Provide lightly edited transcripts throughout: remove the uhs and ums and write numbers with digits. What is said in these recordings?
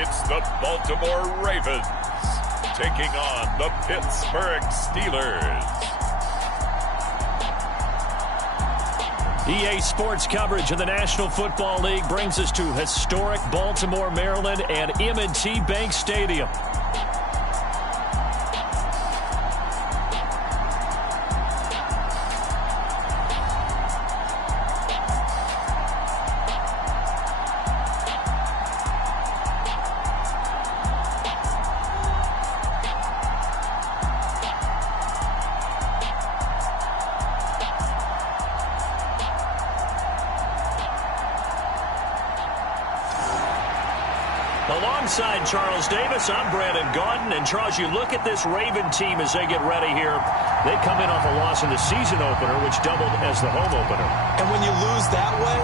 it's the Baltimore Ravens taking on the Pittsburgh Steelers. EA Sports coverage of the National Football League brings us to historic Baltimore, Maryland, and M&T Bank Stadium. Alongside Charles Davis, I'm Brandon Gaudin. And Charles, you look at this Raven team as they get ready here. They come in off a loss in the season opener, which doubled as the home opener. And when you lose that way,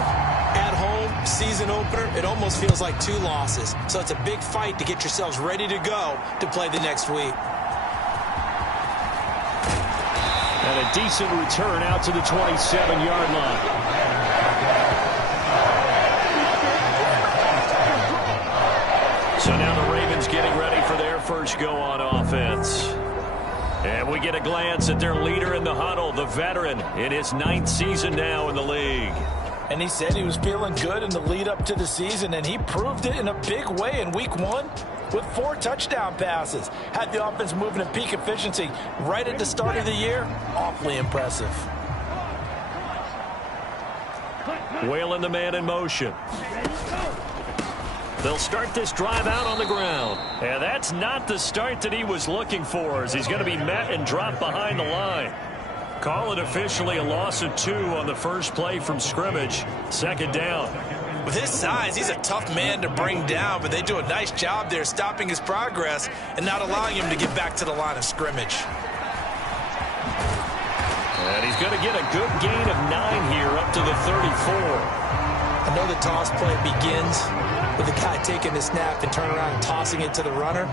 at home, season opener, it almost feels like 2 losses. So it's a big fight to get yourselves ready to go to play the next week. And a decent return out to the 27-yard line. So now the Ravens getting ready for their first go on offense. And we get a glance at their leader in the huddle, the veteran in his 9th season now in the league. And he said he was feeling good in the lead up to the season, and he proved it in a big way in week 1 with 4 touchdown passes. Had the offense moving at peak efficiency right at the start of the year. Awfully impressive. Wailing the man in motion. They'll start this drive out on the ground. And that's not the start that he was looking for, as he's going to be met and dropped behind the line. Call it officially a loss of 2 on the first play from scrimmage. 2nd down. With his size, he's a tough man to bring down, but they do a nice job there stopping his progress and not allowing him to get back to the line of scrimmage. And he's going to get a good gain of 9 here up to the 34. I know the toss play begins with the guy taking the snap and turning around and tossing it to the runner.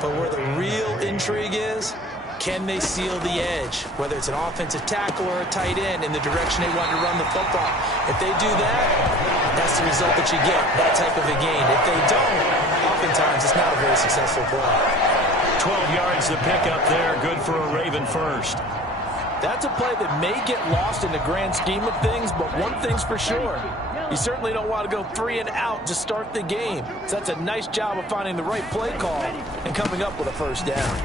But where the real intrigue is, can they seal the edge? Whether it's an offensive tackle or a tight end in the direction they want to run the football. If they do that, that's the result that you get, that type of a gain. If they don't, oftentimes it's not a very successful play. 12 yards to pick up there. Good for a Raven first. That's a play that may get lost in the grand scheme of things, but one thing's for sure. You certainly don't want to go 3 and out to start the game. So that's a nice job of finding the right play call and coming up with a first down.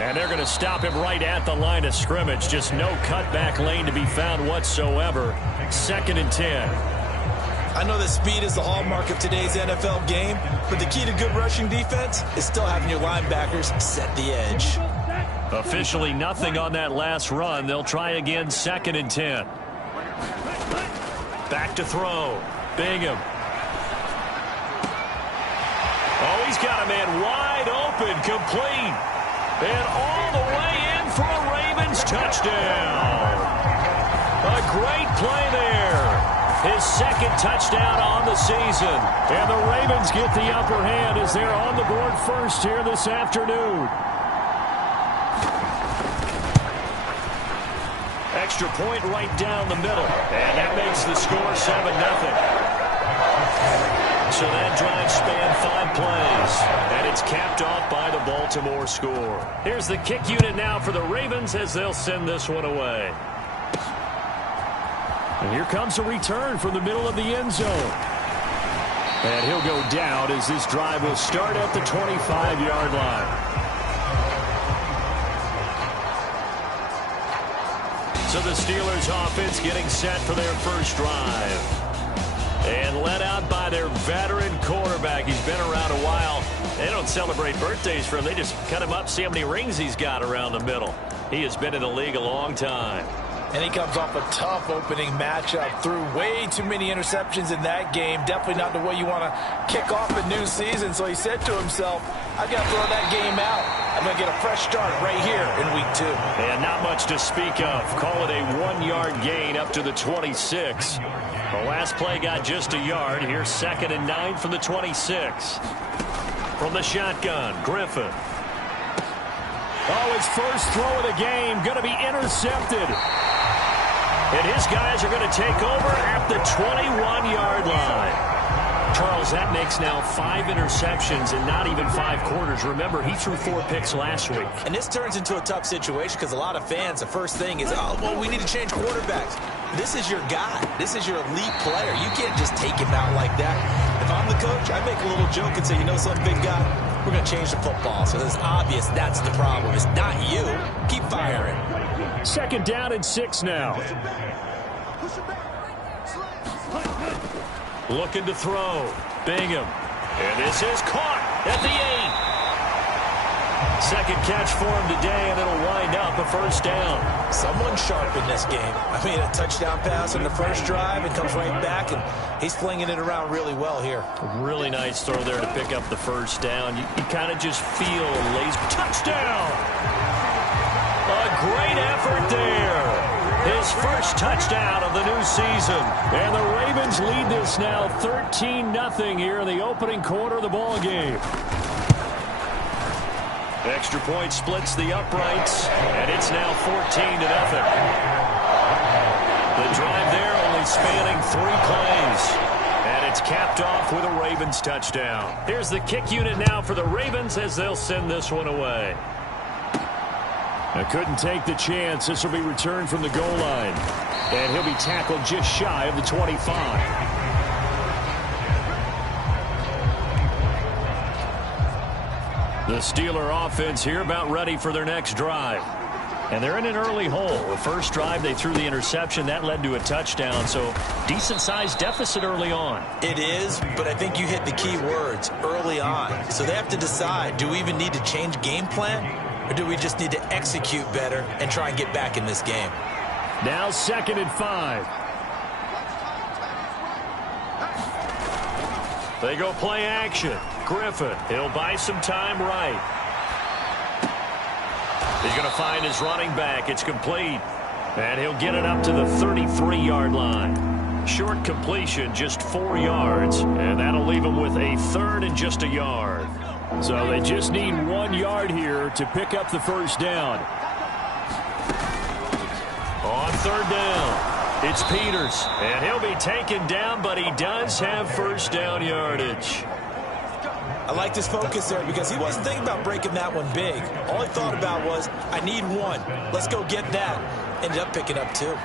And they're going to stop him right at the line of scrimmage. Just no cutback lane to be found whatsoever. 2nd and 10. I know that speed is the hallmark of today's NFL game, but the key to good rushing defense is still having your linebackers set the edge. Officially nothing on that last run. They'll try again. 2nd and 10. Back to throw. Bingham. Oh, he's got a man wide open, complete. And all the way in for a Ravens touchdown. A great play there. His 2nd touchdown on the season. And the Ravens get the upper hand as they're on the board first here this afternoon. Extra point right down the middle. And that makes the score 7-0. So that drive spanned 5 plays. And it's capped off by the Baltimore score. Here's the kick unit now for the Ravens as they'll send this one away. And here comes a return from the middle of the end zone. And he'll go down as this drive will start at the 25-yard line. So the Steelers offense getting set for their first drive. And led out by their veteran quarterback. He's been around a while. They don't celebrate birthdays for him. They just cut him up, see how many rings he's got around the middle. He has been in the league a long time. And he comes off a tough opening matchup. Threw way too many interceptions in that game. Definitely not the way you want to kick off a new season. So he said to himself, I've got to throw that game out. I'm going to get a fresh start right here in week 2. And not much to speak of. Call it a 1-yard gain up to the 26. The last play got just a yard. Here's 2nd and 9 from the 26. From the shotgun, Griffin. Oh, his first throw of the game going to be intercepted. And his guys are going to take over at the 21-yard line. Charles, that makes now 5 interceptions in not even 5 quarters. Remember, he threw 4 picks last week. And this turns into a tough situation because a lot of fans, the first thing is, oh, well, we need to change quarterbacks. This is your guy. This is your elite player. You can't just take him out like that. If I'm the coach, I make a little joke and say, you know something, big guy? We're going to change the football. So it's obvious that's the problem. It's not you. Keep firing. 2nd down and 6 now. Looking to throw. Bingham. And this is caught at the 8. Second catch for him today, and it'll wind up a first down. Someone sharp in this game. I mean, a touchdown pass on the first drive and comes right back, and he's flinging it around really well here. Really nice throw there to pick up the first down. You kind of just feel a lazy touchdown. A great effort there. His first touchdown of the new season. And the Ravens lead this now 13-0 here in the opening quarter of the ball game. Extra point splits the uprights, and it's now 14-0. The drive there only spanning 3 plays. And it's capped off with a Ravens touchdown. Here's the kick unit now for the Ravens as they'll send this one away. I couldn't take the chance. This will be returned from the goal line. And he'll be tackled just shy of the 25. The Steeler offense here about ready for their next drive. And they're in an early hole. The first drive, they threw the interception. That led to a touchdown. So decent-sized deficit early on. It is, but I think you hit the key words, early on. So they have to decide, do we even need to change game plan? Or do we just need to execute better and try and get back in this game? Now 2nd and 5. They go play action. Griffin, he'll buy some time right. He's going to find his running back. It's complete. And he'll get it up to the 33-yard line. Short completion, just 4 yards. And that'll leave him with a 3rd and just a yard. So they just need 1 yard here to pick up the first down. On 3rd down, it's Peters. And he'll be taken down, but he does have first down yardage. I liked his focus there because he wasn't thinking about breaking that one big. All he thought about was, I need 1. Let's go get that. Ended up picking up 2.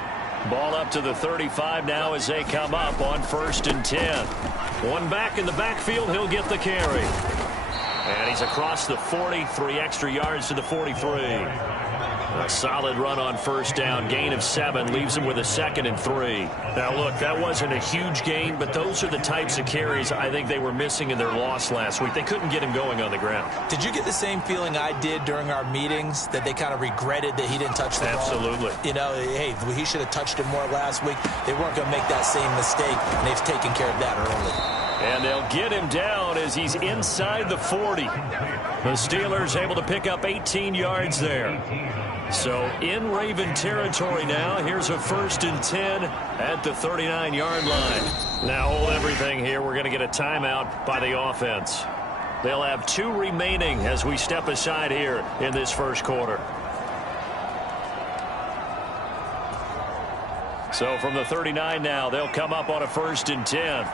Ball up to the 35 now as they come up on 1st and 10. One back in the backfield, he'll get the carry. And he's across the 40, 3 extra yards to the 43. A solid run on first down, gain of 7, leaves him with a 2nd and 3. Now, look, that wasn't a huge gain, but those are the types of carries I think they were missing in their loss last week. They couldn't get him going on the ground. Did you get the same feeling I did during our meetings, that they kind of regretted that he didn't touch the ball? Absolutely. You know, hey, he should have touched it more last week. They weren't going to make that same mistake, and they've taken care of that early. And they'll get him down as he's inside the 40. The Steelers able to pick up 18 yards there. So in Raven territory now. Here's a 1st and 10 at the 39-yard line. Now hold everything here. We're going to get a timeout by the offense. They'll have 2 remaining as we step aside here in this first quarter. So from the 39 now, they'll come up on a 1st and 10.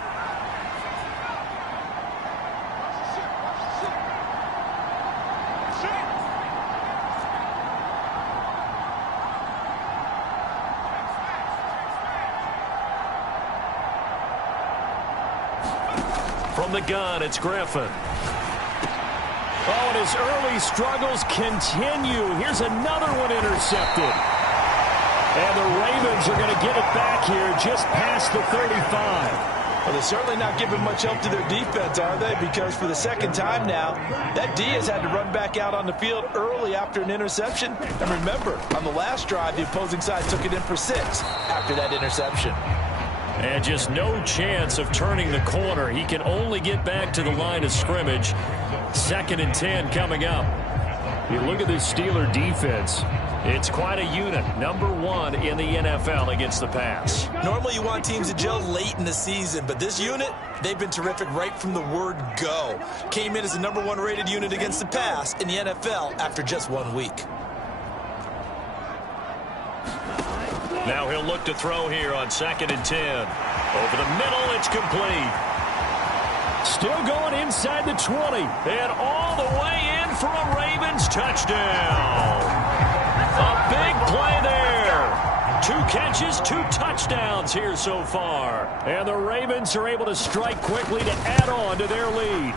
From the gun, it's Griffin. Oh, and his early struggles continue. Here's another one intercepted. And the Ravens are going to get it back here just past the 35. Well, they're certainly not giving much help to their defense, are they? Because for the 2nd time now, that D has had to run back out on the field early after an interception. And remember, on the last drive, the opposing side took it in for 6 after that interception. And just no chance of turning the corner. He can only get back to the line of scrimmage. 2nd and 10 coming up. You look at this Steeler defense. It's quite a unit. Number 1 in the NFL against the pass. Normally you want teams to gel late in the season, but this unit, they've been terrific right from the word go. Came in as the number 1 rated unit against the pass in the NFL after just 1 week. Now he'll look to throw here on 2nd and 10. Over the middle, it's complete. Still going inside the 20. And all the way in for a Ravens touchdown. A big play there. 2 catches, 2 touchdowns here so far. And the Ravens are able to strike quickly to add on to their lead.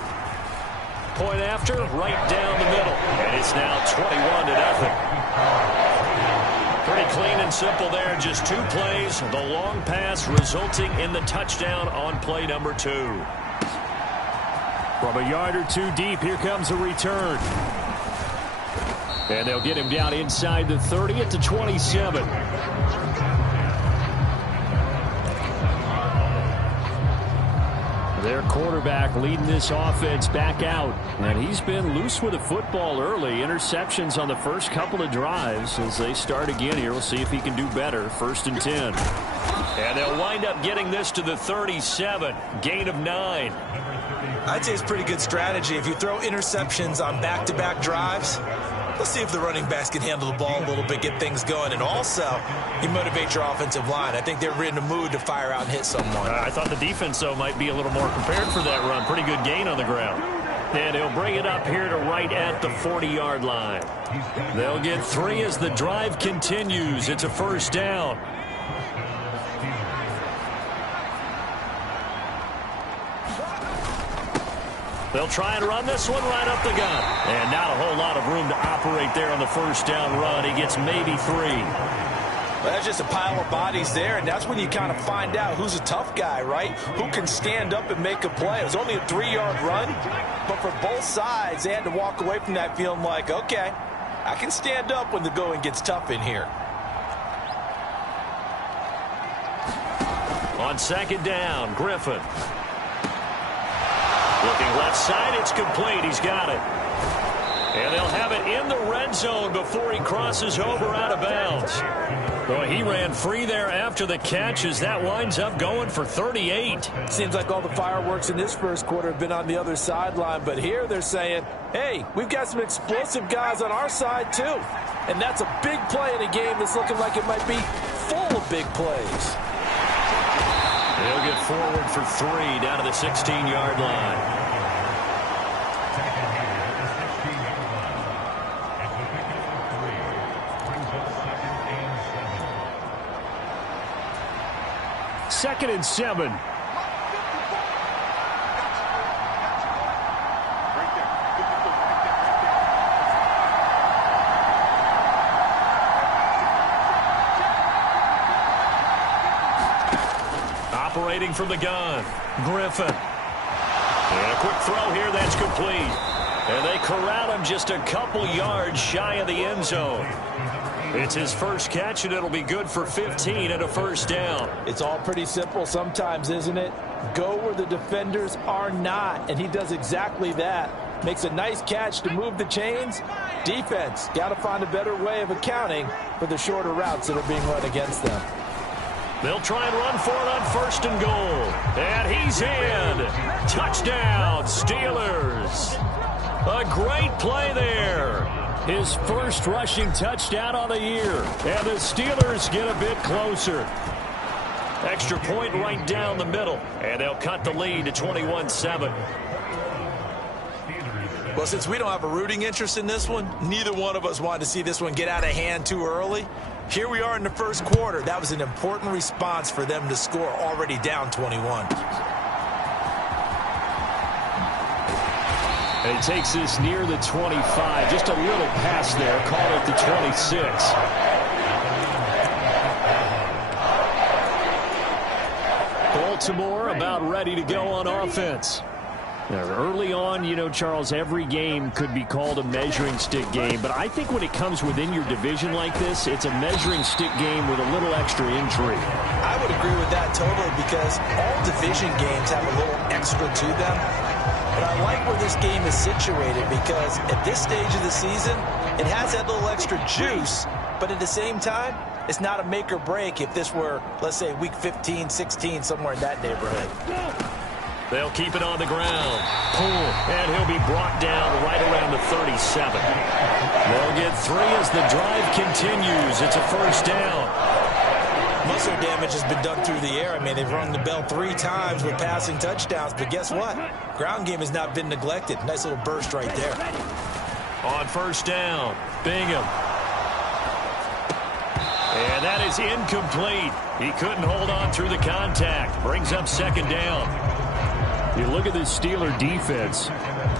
Point after, right down the middle. And it's now 21-0. Pretty clean and simple there. Just 2 plays. The long pass resulting in the touchdown on play number 2. From a yard or 2 deep, here comes a return. And they'll get him down inside the 30 at the 27. Their quarterback leading this offense back out. And he's been loose with the football early. Interceptions on the first couple of drives. As they start again here, we'll see if he can do better. 1st and 10. And they'll wind up getting this to the 37. Gain of 9. I'd say it's pretty good strategy. If you throw interceptions on back-to-back drives, let's see if the running backs can handle the ball a little bit, get things going. And also, you motivate your offensive line. I think they're in the mood to fire out and hit someone. I thought the defense, though, might be a little more prepared for that run. Pretty good gain on the ground. And he'll bring it up here to right at the 40-yard line. They'll get 3 as the drive continues. It's a 1st down. They'll try and run this one right up the gut. And not a whole lot of room to operate there on the 1st down run. He gets maybe 3. Well, that's just a pile of bodies there, and that's when you kind of find out who's a tough guy, right? Who can stand up and make a play. It was only a 3-yard run, but for both sides, they had to walk away from that feeling like, okay, I can stand up when the going gets tough in here. On 2nd down, Griffin. Looking left side, it's complete. He's got it. And they'll have it in the red zone before he crosses over out of bounds. Boy, he ran free there after the catch as that winds up going for 38. Seems like all the fireworks in this first quarter have been on the other sideline, but here they're saying, hey, we've got some explosive guys on our side too. And that's a big play in a game that's looking like it might be full of big plays. They'll get forward for 3 down to the 16-yard line. Second and 7. Operating from the gun, Griffin. And a quick throw here, that's complete. And they corral him just a couple yards shy of the end zone. It's his first catch, and it'll be good for 15 and a 1st down. It's all pretty simple sometimes, isn't it? Go where the defenders are not, and he does exactly that. Makes a nice catch to move the chains. Defense, got to find a better way of accounting for the shorter routes that are being run against them. They'll try and run for it on 1st and goal. And he's in. Touchdown, Steelers. A great play there. His first rushing touchdown on the year. And the Steelers get a bit closer. Extra point right down the middle. And they'll cut the lead to 21-7. Well, since we don't have a rooting interest in this one, neither one of us wanted to see this one get out of hand too early. Here we are in the first quarter. That was an important response for them to score already down 21. And he takes this near the 25. Just a little pass there. Call it the 26. Baltimore about ready to go on offense. Now, early on, you know, Charles, every game could be called a measuring stick game. But I think when it comes within your division like this, it's a measuring stick game with a little extra intrigue. I would agree with that totally, because all division games have a little extra to them. But I like where this game is situated, because at this stage of the season, it has that little extra juice. But at the same time, it's not a make or break if this were, let's say, week 15, 16, somewhere in that neighborhood. They'll keep it on the ground. Pull, and he'll be brought down right around the 37. They'll get 3 as the drive continues. It's a 1st down. Most of their damage has been done through the air. I mean, they've rung the bell 3 times with passing touchdowns, but guess what? Ground game has not been neglected. Nice little burst right there. On first down, Bingham. And that is incomplete. He couldn't hold on through the contact. Brings up second down. You look at this Steeler defense.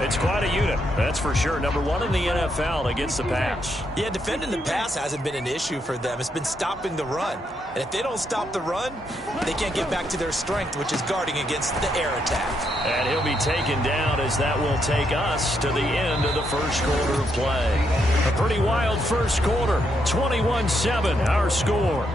It's quite a unit, that's for sure. Number 1 in the NFL against the pass. Yeah, defending the pass hasn't been an issue for them. It's been stopping the run. And if they don't stop the run, they can't get back to their strength, which is guarding against the air attack. And he'll be taken down as that will take us to the end of the first quarter of play. A pretty wild first quarter. 21-7, our score.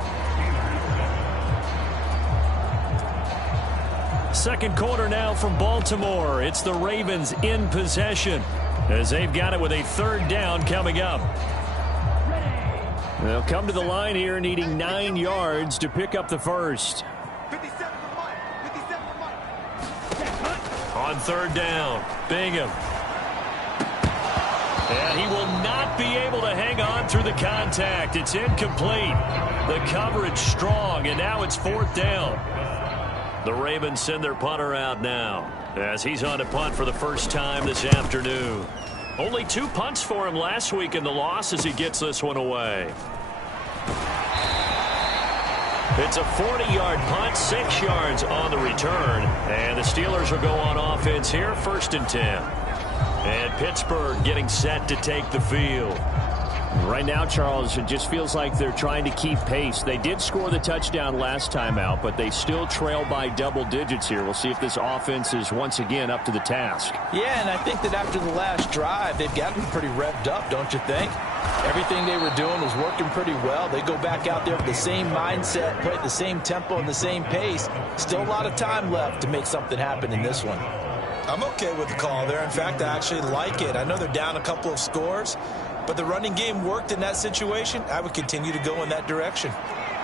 Second quarter now from Baltimore. It's the Ravens in possession as they've got it with a third down coming up. They'll come to the line here needing 9 yards to pick up the first. On third down, Bingham. And he will not be able to hang on through the contact. It's incomplete. The coverage strong, and now it's fourth down. The Ravens send their punter out now as he's on to punt for the first time this afternoon. Only 2 punts for him last week in the loss as he gets this one away. It's a 40-yard punt, 6 yards on the return. And the Steelers will go on offense here, 1st and 10. And Pittsburgh getting set to take the field. Right now, Charles, it just feels like they're trying to keep pace. They did score the touchdown last time out, but they still trail by double digits here. We'll see if this offense is once again up to the task. Yeah, and I think that after the last drive, they've gotten pretty revved up, don't you think? Everything they were doing was working pretty well. They go back out there with the same mindset, play at the same tempo and the same pace. Still a lot of time left to make something happen in this one. I'm okay with the call there. In fact, I actually like it. I know they're down a couple of scores, but the running game worked in that situation. I would continue to go in that direction.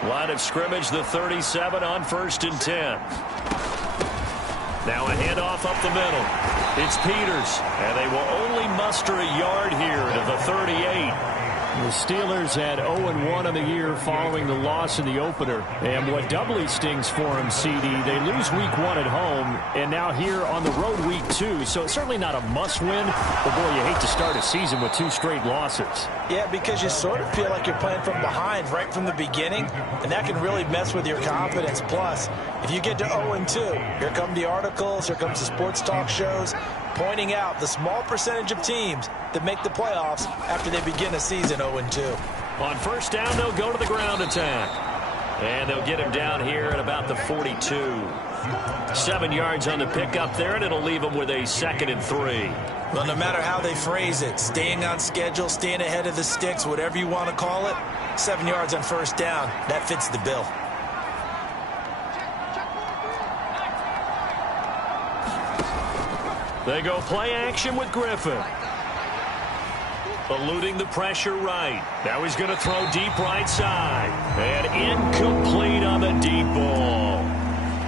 Line of scrimmage, the 37 on 1st and 10. Now a handoff up the middle. It's Peters, and they will only muster a yard here to the 38. The Steelers had 0-1 on the year following the loss in the opener. And what doubly stings for them, CD, they lose week 1 at home, and now here on the road week 2. So it's certainly not a must-win, but boy, you hate to start a season with 2 straight losses. Yeah, because you sort of feel like you're playing from behind right from the beginning, and that can really mess with your confidence. Plus, if you get to 0-2, here come the articles, here comes the sports talk shows, pointing out the small percentage of teams that make the playoffs after they begin a season 0-2. On first down, they'll go to the ground attack. And they'll get him down here at about the 42. 7 yards on the pickup there, and it'll leave him with a 2nd and 3. Well, no matter how they phrase it, staying on schedule, staying ahead of the sticks, whatever you want to call it, 7 yards on first down, that fits the bill. They go play action with Griffin. Eluding the pressure right. Now he's going to throw deep right side. And incomplete on the deep ball.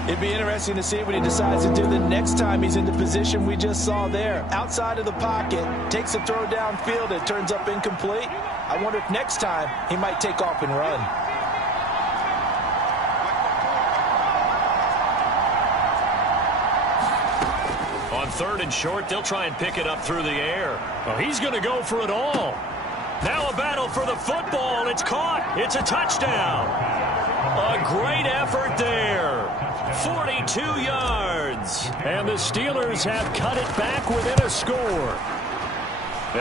It'd be interesting to see what he decides to do the next time he's in the position we just saw there. Outside of the pocket, takes a throw downfield, it turns up incomplete. I wonder if next time he might take off and run. On 3rd and short, they'll try and pick it up through the air. Oh, he's going to go for it all. Now a battle for the football. It's caught. It's a touchdown. A great effort there. 42 yards. And the Steelers have cut it back within a score.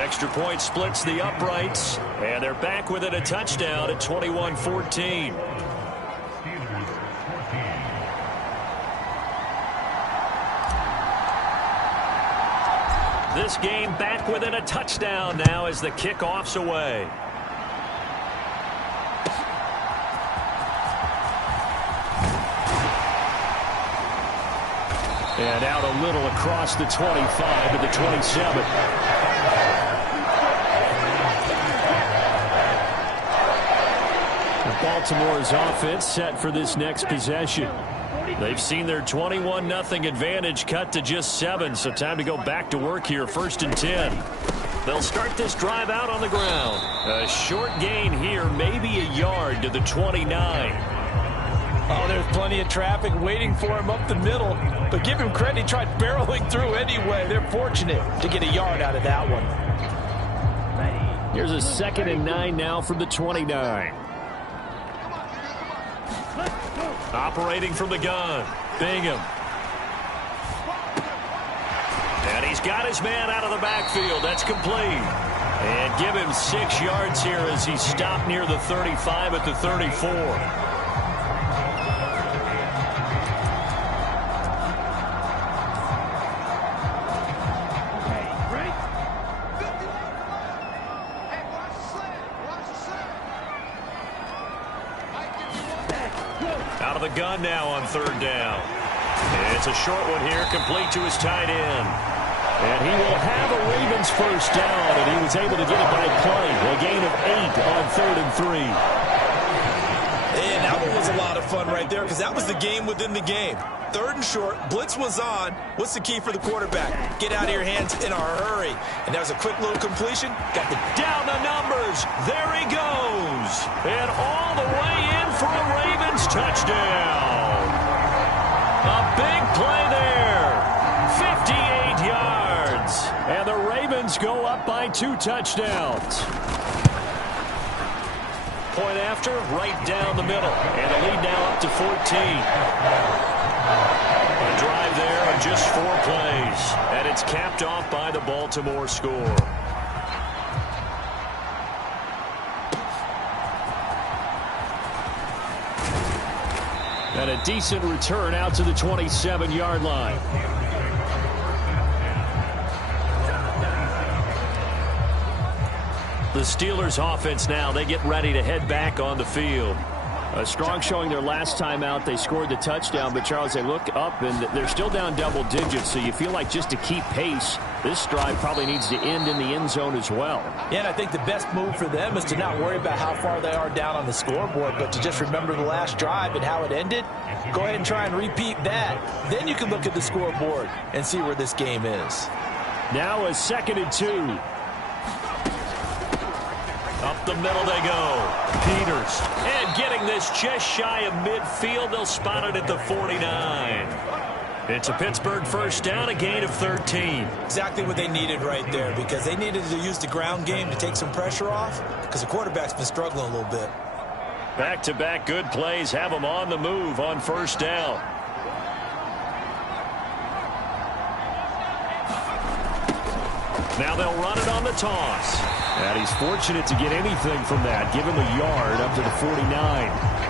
Extra point splits the uprights. And they're back within a touchdown at 21-14. This game back within a touchdown now as the kickoff's away. And out a little across the 25 to the 27. Baltimore's offense set for this next possession. They've seen their 21-0 advantage cut to just 7, so time to go back to work here, 1st and 10. They'll start this drive out on the ground. A short gain here, maybe a yard to the 29. Oh, there's plenty of traffic waiting for him up the middle. But give him credit, he tried barreling through anyway. They're fortunate to get a yard out of that one. Here's a 2nd and 9 now from the 29. Operating from the gun, Bingham. And he's got his man out of the backfield. That's complete. And give him 6 yards here as he stopped near the 35 at the 34. Out of the gun now on 3rd down. It's a short one here, complete to his tight end. And he will have a Ravens first down, and he was able to get it by play. A gain of 8 on 3rd and 3. And that one was a lot of fun right there because that was the game within the game. 3rd and short, blitz was on. What's the key for the quarterback? Get out of your hands in a hurry. And that was a quick little completion. Got the down the numbers. There he goes. And all the way in for a Ravens touchdown. A big play there. 58 yards. And the Ravens go up by 2 touchdowns. Point after, right down the middle. And the lead now up to 14. A drive there of just 4 plays. And it's capped off by the Baltimore score. And a decent return out to the 27-yard line. The Steelers offense now, they get ready to head back on the field. A strong showing their last time out. They scored the touchdown, but Charles, they look up and they're still down double digits, so you feel like just to keep pace, this drive probably needs to end in the end zone as well. Yeah, and I think the best move for them is to not worry about how far they are down on the scoreboard, but to just remember the last drive and how it ended. Go ahead and try and repeat that. Then you can look at the scoreboard and see where this game is. Now a 2nd and 2. Up the middle they go. Peters. And getting this just shy of midfield. They'll spot it at the 49. It's a Pittsburgh first down, a gain of 13. exactly what they needed right there because they needed to use the ground game to take some pressure off because the quarterback's been struggling a little bit. Back-to-back good plays have them on the move on first down. Now they'll run it on the toss. And he's fortunate to get anything from that. Give him a yard up to the 49.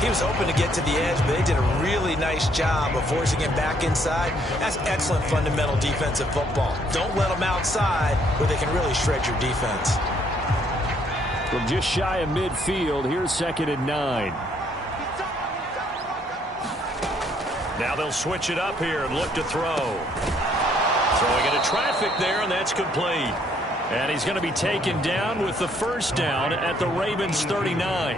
He was hoping to get to the edge, but they did a really nice job of forcing him back inside. That's excellent fundamental defensive football. Don't let them outside where they can really shred your defense. From just shy of midfield, here's 2nd and 9. Now they'll switch it up here and look to throw. Throwing into traffic there, and that's complete. And he's going to be taken down with the first down at the Ravens 39.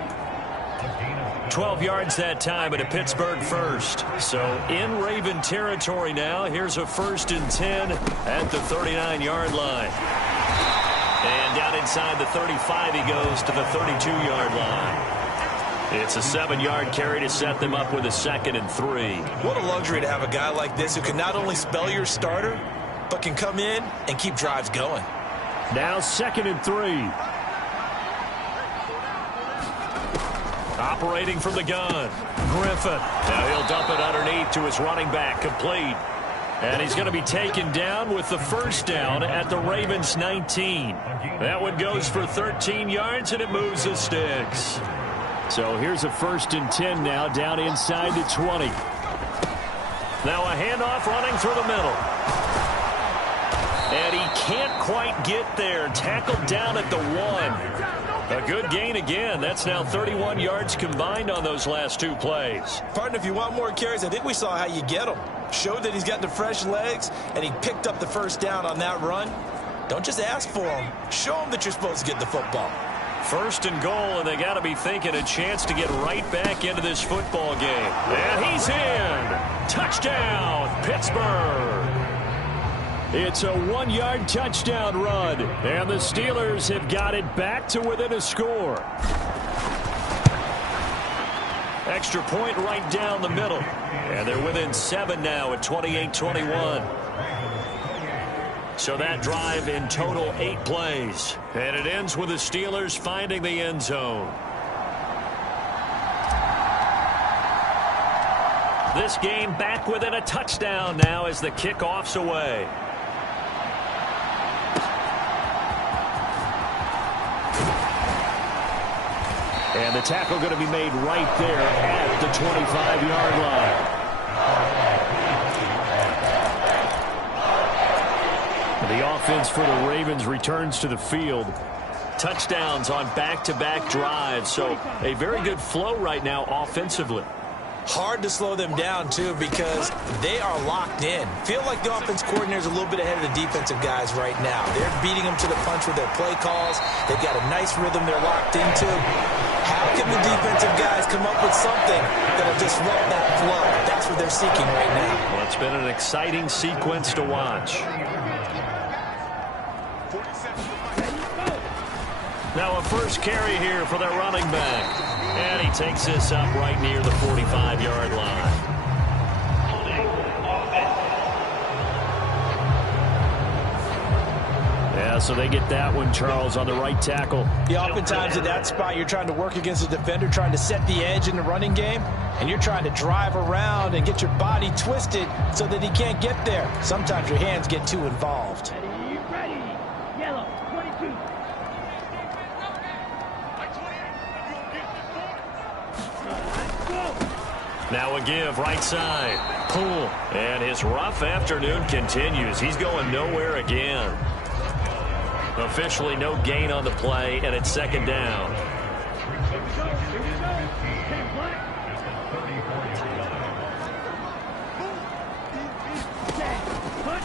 12 yards that time at a Pittsburgh first. So in Raven territory now. Here's a 1st and 10 at the 39-yard line. And down inside the 35 he goes to the 32-yard line. It's a 7-yard carry to set them up with a 2nd and 3. What a luxury to have a guy like this who can not only spell your starter, but can come in and keep drives going. Now 2nd and 3. Operating from the gun. Griffin. Now he'll dump it underneath to his running back. Complete. And he's going to be taken down with the first down at the Ravens 19. That one goes for 13 yards, and it moves the sticks. So here's a 1st and 10 now down inside the 20. Now a handoff running through the middle. And he can't quite get there. Tackled down at the 1. A good gain again. That's now 31 yards combined on those last 2 plays. Partner, if you want more carries, I think we saw how you get them. Showed that he's got the fresh legs, and he picked up the first down on that run. Don't just ask for him. Show him that you're supposed to get the football. 1st and goal, and they got to be thinking a chance to get right back into this football game. And he's in. Touchdown, Pittsburgh. It's a 1-yard touchdown run, and the Steelers have got it back to within a score. Extra point right down the middle. And they're within 7 now at 28-21. So that drive in total 8 plays. And it ends with the Steelers finding the end zone. This game back within a touchdown now as the kickoff's away. And the tackle going to be made right there at the 25-yard line. The offense for the Ravens returns to the field. Touchdowns on back-to-back drives, so a very good flow right now offensively. Hard to slow them down, too, because they are locked in. Feel like the offense coordinator is a little bit ahead of the defensive guys right now. They're beating them to the punch with their play calls. They've got a nice rhythm they're locked into. How can the defensive guys come up with something that'll disrupt that flow? That's what they're seeking right now. Well, it's been an exciting sequence to watch. Now a first carry here for their running back. And he takes this up right near the 45-yard line. Yeah, so they get that one, Charles, on the right tackle. Yeah, oftentimes at that spot, you're trying to work against a defender, trying to set the edge in the running game, and you're trying to drive around and get your body twisted so that he can't get there. Sometimes your hands get too involved. Ready. Yellow, 22. Now a give, right side. Pull. And his rough afternoon continues. He's going nowhere again. Officially no gain on the play, and it's second down.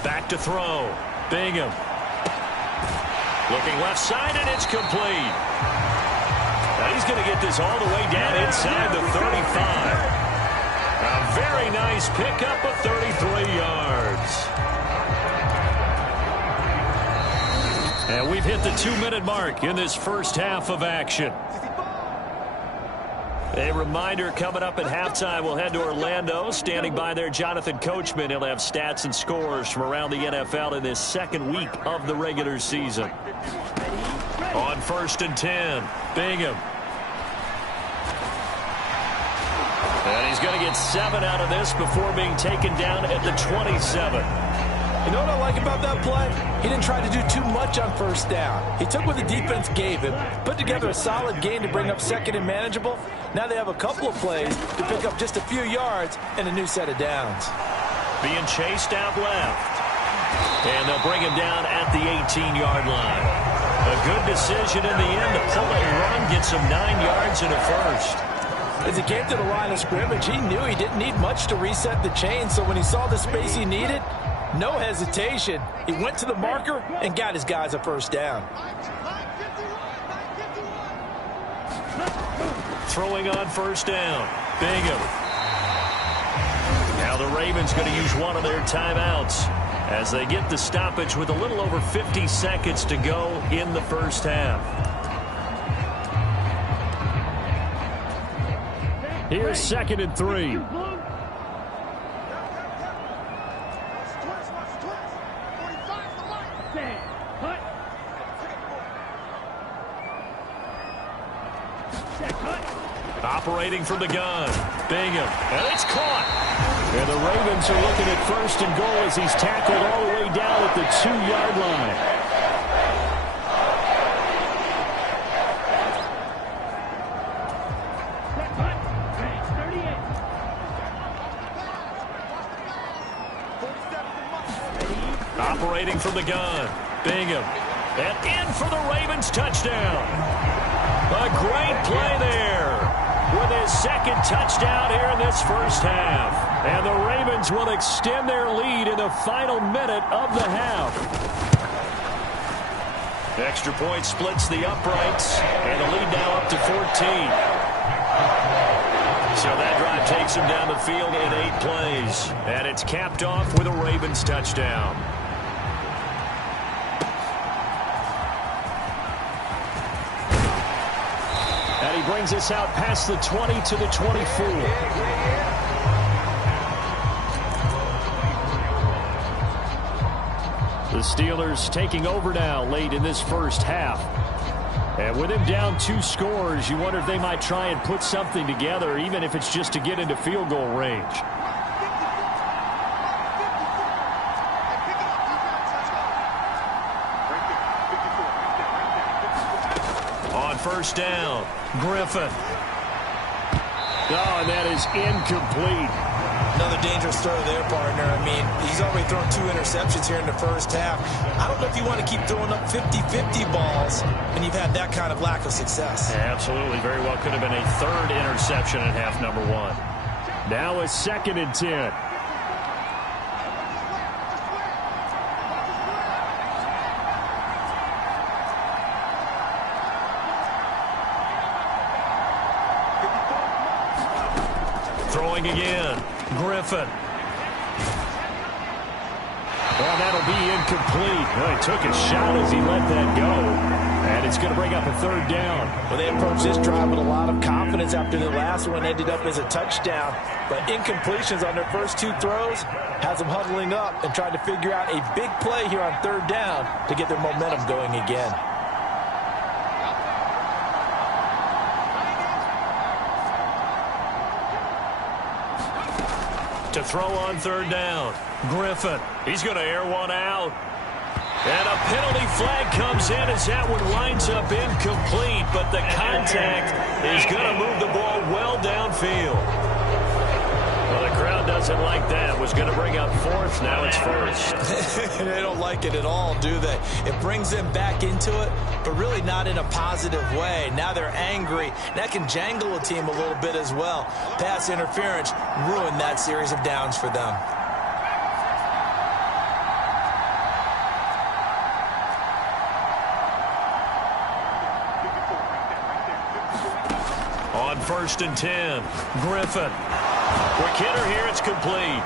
Back to throw. Bingham. Looking left side, and it's complete. Now he's going to get this all the way down inside the 35. A very nice pickup of 33 yards. And we've hit the 2-minute mark in this first half of action. A reminder, coming up at halftime, we'll head to Orlando. Standing by there, Jonathan Coachman. He'll have stats and scores from around the NFL in this second week of the regular season. On 1st and 10, Bingham. And he's going to get 7 out of this before being taken down at the 27. You know what I like about that play? He didn't try to do too much on first down. He took what the defense gave him, put together a solid game to bring up second and manageable. Now they have a couple of plays to pick up just a few yards and a new set of downs. Being chased out left. And they'll bring him down at the 18-yard line. A good decision in the end to pull and run, get some 9 yards and a first. As he came to the line of scrimmage, he knew he didn't need much to reset the chain, so when he saw the space he needed, no hesitation. He went to the marker and got his guys a first down. Throwing on first down. Bingham. Now the Ravens going to use one of their timeouts as they get the stoppage with a little over 50 seconds to go in the first half. Here's 2nd and 3. Operating from the gun. Bingham. And it's caught. And the Ravens are looking at 1st and goal as he's tackled all the way down at the 2-yard line. Operating from the gun. Bingham. And in for the Ravens touchdown. A great play there with his second touchdown here in this first half. And the Ravens will extend their lead in the final minute of the half. Extra point splits the uprights, and the lead now up to 14. So that drive takes him down the field in 8 plays. And it's capped off with a Ravens touchdown. brings us out past the 20 to the 24. The Steelers taking over now late in this first half. And with him down 2 scores, you wonder if they might try and put something together, even if it's just to get into field goal range. On first down, Griffin. Oh, and that is incomplete. Another dangerous throw there, partner. I mean, he's already thrown 2 interceptions here in the first half. I don't know if you want to keep throwing up 50-50 balls when you've had that kind of lack of success. Yeah, absolutely. Very well could have been a 3rd interception in half number 1. Now a 2nd and 10. Throwing again. Griffin. Well, that'll be incomplete. Well, he took a shot as he let that go. And it's going to bring up a 3rd down. Well, they approached this drive with a lot of confidence after the last one ended up as a touchdown. But incompletions on their first 2 throws has them huddling up and trying to figure out a big play here on 3rd down to get their momentum going again. To throw on 3rd down. Griffin. He's going to air one out. And a penalty flag comes in as that one winds up incomplete, but the contact is going to move the ball well downfield. Well, the crowd doesn't like that. Was going to bring up 4th. Now it's 1st. They don't like it at all, do they? It brings them back into it, but really not in a positive way. Now they're angry. That can jangle a team a little bit as well. Pass interference ruined that series of downs for them. On 1st and 10, Griffin. Quick hitter here, it's complete.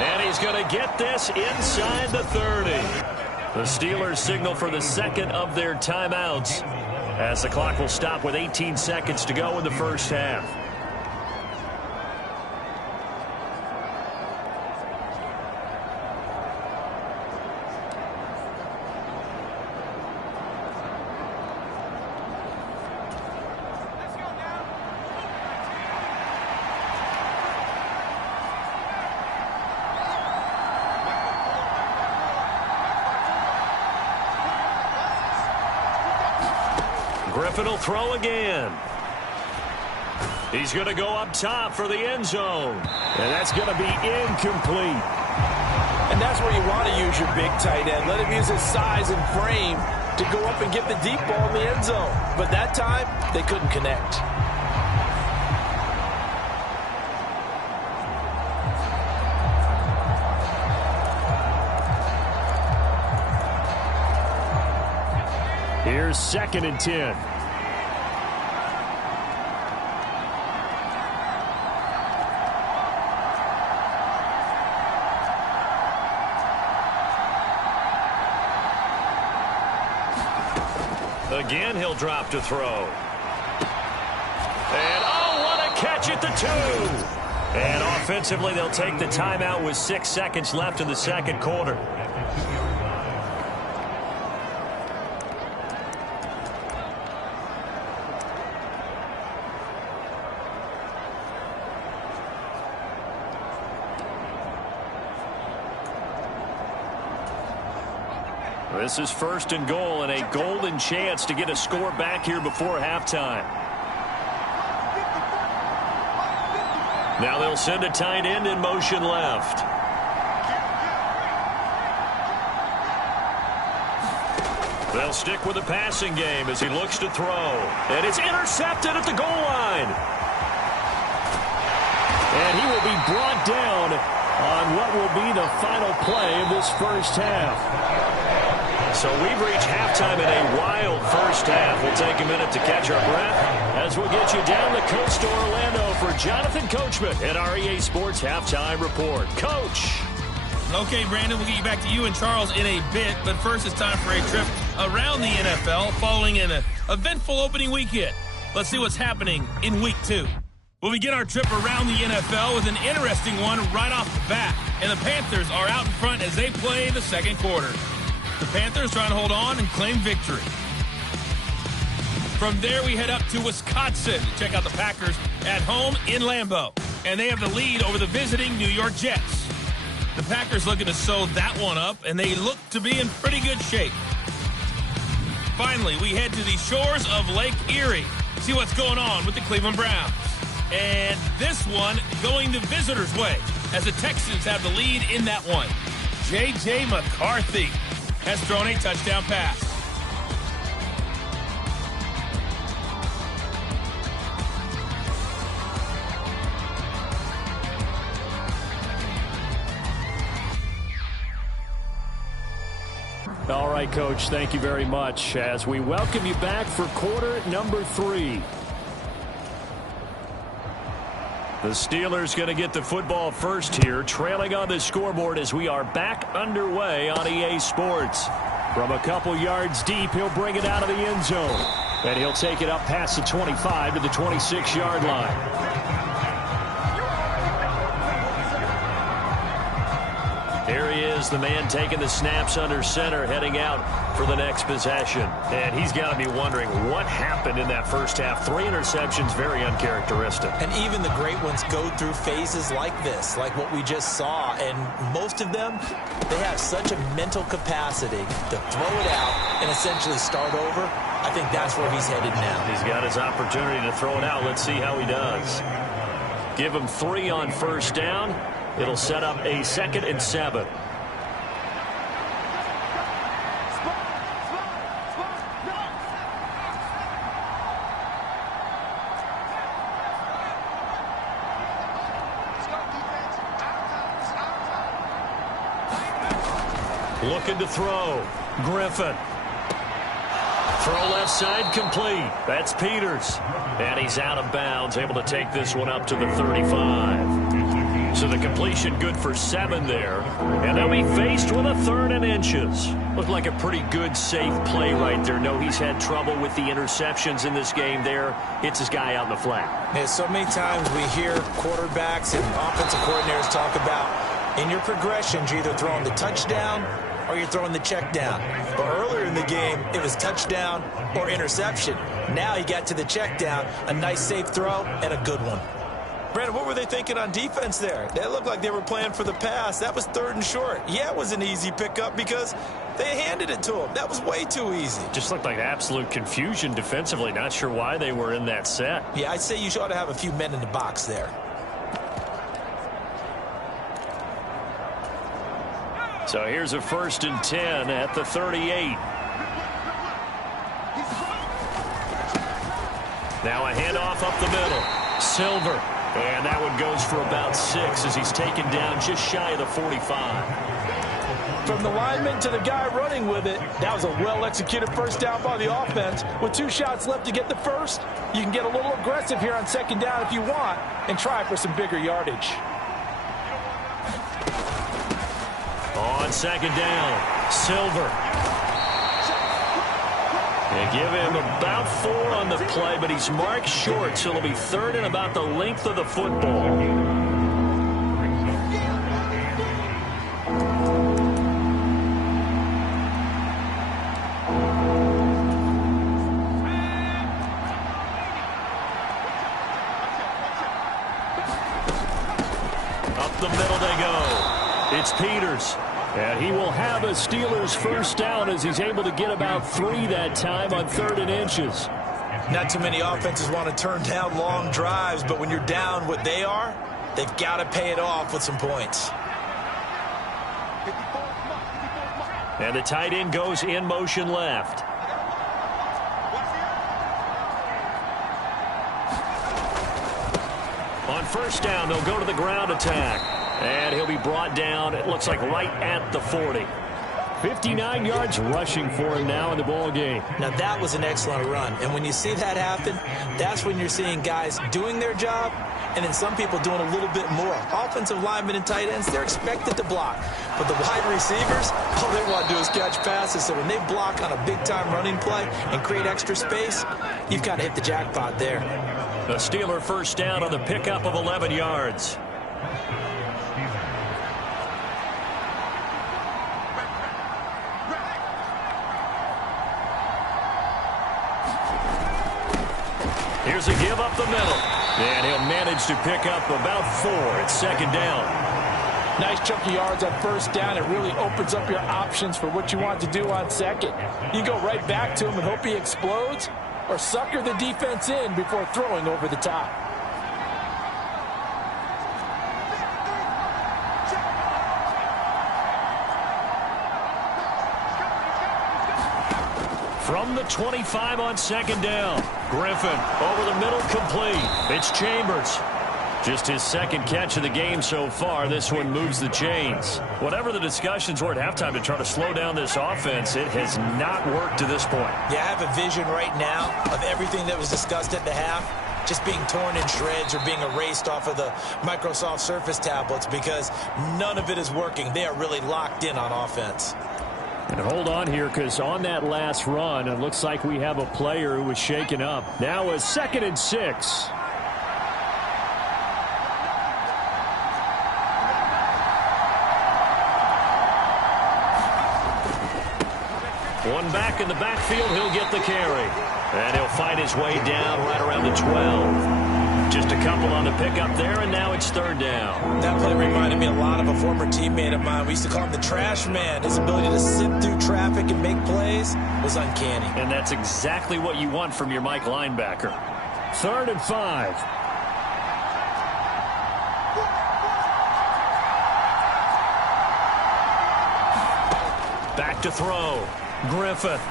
And he's going to get this inside the 30. The Steelers signal for the 2nd of their timeouts as the clock will stop with 18 seconds to go in the first half. Griffin will throw again. He's going to go up top for the end zone. And that's going to be incomplete. And that's where you want to use your big tight end. Let him use his size and frame to go up and get the deep ball in the end zone. But that time, they couldn't connect. Here's 2nd and 10. Again, he'll drop to throw. And, oh, what a catch at the 2. And offensively, they'll take the timeout with 6 seconds left in the 2nd quarter. This is 1st and goal and a golden chance to get a score back here before halftime. Now they'll send a tight end in motion left. They'll stick with the passing game as he looks to throw. And it's intercepted at the goal line. And he will be brought down on what will be the final play of this first half. So we've reached halftime in a wild first half. We'll take a minute to catch our breath as we'll get you down the coast to Orlando for Jonathan Coachman at our EA Sports Halftime Report. Coach. Okay, Brandon, we'll get you back to you and Charles in a bit, but first it's time for a trip around the NFL following an eventful opening weekend. Let's see what's happening in Week 2. We'll begin our trip around the NFL with an interesting one right off the bat. And the Panthers are out in front as they play the second quarter. The Panthers trying to hold on and claim victory. From there, we head up to Wisconsin to check out the Packers at home in Lambeau. And they have the lead over the visiting New York Jets. The Packers looking to sew that one up, and they look to be in pretty good shape. Finally, we head to the shores of Lake Erie. See what's going on with the Cleveland Browns. And this one going the visitors' way as the Texans have the lead in that one. J.J. McCarthy has thrown a touchdown pass. All right, Coach, thank you very much as we welcome you back for quarter number 3. The Steelers going to get the football first here, trailing on the scoreboard as we are back underway on EA Sports. From a couple yards deep, he'll bring it out of the end zone. And he'll take it up past the 25 to the 26-yard line. Here he is, the man taking the snaps under center, heading out for the next possession. And he's got to be wondering what happened in that first half. 3 interceptions, very uncharacteristic. And even the great ones go through phases like this, like what we just saw. And most of them, they have such a mental capacity to throw it out and essentially start over. I think that's where he's headed now. He's got his opportunity to throw it out. Let's see how he does. Give him 3 on first down. It'll set up a 2nd and 7. Looking to throw. Griffin. Throw left side complete. That's Peters. And he's out of bounds, able to take this one up to the 35. So the completion good for 7 there. And they'll be faced with a 3rd and inches. Looked like a pretty good, safe play right there. No, he's had trouble with the interceptions in this game there. Hits his guy out in the flat. Yeah, so many times we hear quarterbacks and offensive coordinators talk about in your progressions, you're either throwing the touchdown or you're throwing the check down. But earlier in the game, it was touchdown or interception. Now he got to the check down, a nice safe throw, and a good one. Brandon, what were they thinking on defense there? They looked like they were playing for the pass. That was 3rd and short. Yeah, it was an easy pickup because they handed it to him. That was way too easy. Just looked like absolute confusion defensively. Not sure why they were in that set. Yeah, I'd say you ought to have a few men in the box there. So here's a 1st and 10 at the 38. Now a handoff up the middle. Silver. And that one goes for about 6 as he's taken down just shy of the 45. From the lineman to the guy running with it, that was a well-executed first down by the offense. With 2 shots left to get the first, you can get a little aggressive here on 2nd down if you want and try for some bigger yardage. On 2nd down, Silver. They give him about 4 on the play, but he's marked short, so it'll be 3rd and about the length of the football. Up the middle they go. It's Peters. And he will have a Steelers first down as he's able to get about 3 that time on 3rd and inches. Not too many offenses want to turn down long drives, but when you're down what they are, they've got to pay it off with some points. And the tight end goes in motion left. On first down, they'll go to the ground attack. And he'll be brought down, it looks like right at the 40. 59 yards rushing for him now in the ball game. Now, that was an excellent run. And when you see that happen, that's when you're seeing guys doing their job and then some people doing a little bit more. Offensive linemen and tight ends, they're expected to block. But the wide receivers, all they want to do is catch passes. So when they block on a big-time running play and create extra space, you've got to hit the jackpot there. The Steeler first down on the pickup of 11 yards. Here's a give up the middle. And he'll manage to pick up about 4 at second down. Nice chunk of yards on first down. It really opens up your options for what you want to do on second. You go right back to him and hope he explodes, or sucker the defense in before throwing over the top. From the 25 on second down. Griffin over the middle, complete. It's Chambers. Just his second catch of the game so far. This one moves the chains. Whatever the discussions were at halftime to try to slow down this offense, it has not worked to this point. Yeah, I have a vision right now of everything that was discussed at the half just being torn in shreds or being erased off of the Microsoft Surface tablets because none of it is working. They are really locked in on offense. And hold on here, because on that last run, it looks like we have a player who was shaken up. Now a 2nd and 6. One back in the backfield, he'll get the carry. And he'll fight his way down right around the 12. Just a couple on the pickup there, and now it's third down. That play reminded me a lot of a former teammate of mine. We used to call him the trash man. His ability to sift through traffic and make plays was uncanny. And that's exactly what you want from your Mike linebacker. 3rd and 5. Back to throw. Griffith.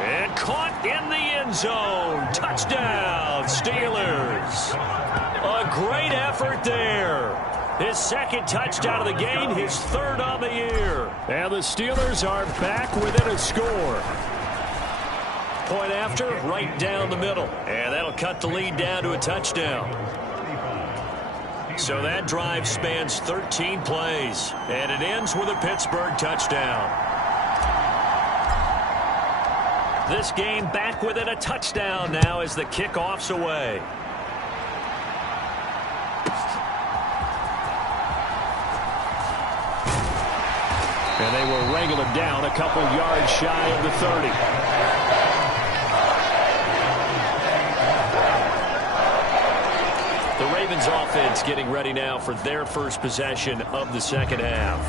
And caught in the end zone. Touchdown, Steelers. A great effort there. His second touchdown of the game, his 3rd on the year. And the Steelers are back within a score. Point after, right down the middle. And that'll cut the lead down to a touchdown. So that drive spans 13 plays. And it ends with a Pittsburgh touchdown. This game back within a touchdown now as the kickoff's away. And they will wrangle him down a couple yards shy of the 30. The Ravens offense getting ready now for their first possession of the second half.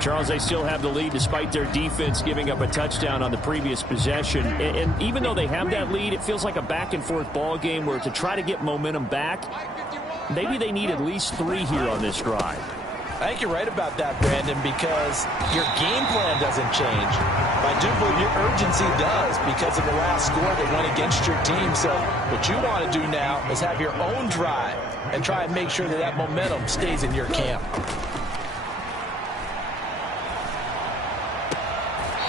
Charles, they still have the lead despite their defense giving up a touchdown on the previous possession. And even though they have that lead, it feels like a back-and-forth ball game where to try to get momentum back, maybe they need at least 3 here on this drive. I think you're right about that, Brandon, because your game plan doesn't change. But I do believe your urgency does because of the last score that went against your team. So what you want to do now is have your own drive and try and make sure that that momentum stays in your camp.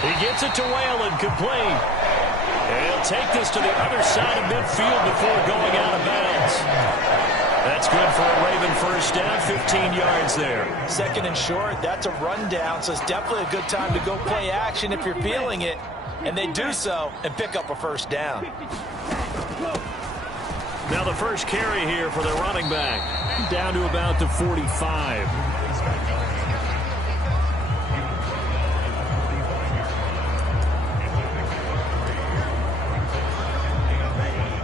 He gets it to Whalen, complete. And he'll take this to the other side of midfield before going out of bounds. That's good for a Raven first down, 15 yards there. 2nd and short, that's a rundown, so it's definitely a good time to go play action if you're feeling it. And they do so and pick up a first down. Now the first carry here for their running back. Down to about the 45.